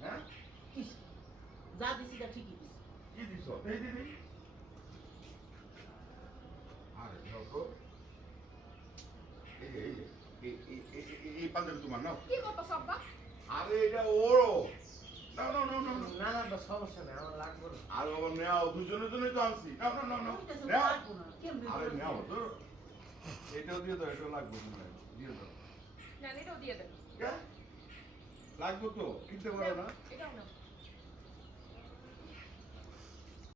হ্যাঁ কিস যা দিছি তা ঠিকই দিছি। কি দিছ এই দিদি আরে ধরো এই যে এই পাঞ্জাবি তোমার নাও কি করতেছ আব্বা? আরে এটা ওরও নাও নাও নাও নাও না না বা সমস্যা নেই আমার লাগবে না। আর বাবা নেও দুজনের জন্যই তো আনছি নাও নাও নাও নাও কইতাছে নাও লাগবো না কেমনে আরে বলবো? নেও তো এটাও দিয়ে দাও এটাও লাগবে তোমার দিয়ে দাও না এটাও দিয়ে দেন। কে? লাগবে তো কিনতে পারো না এটাও না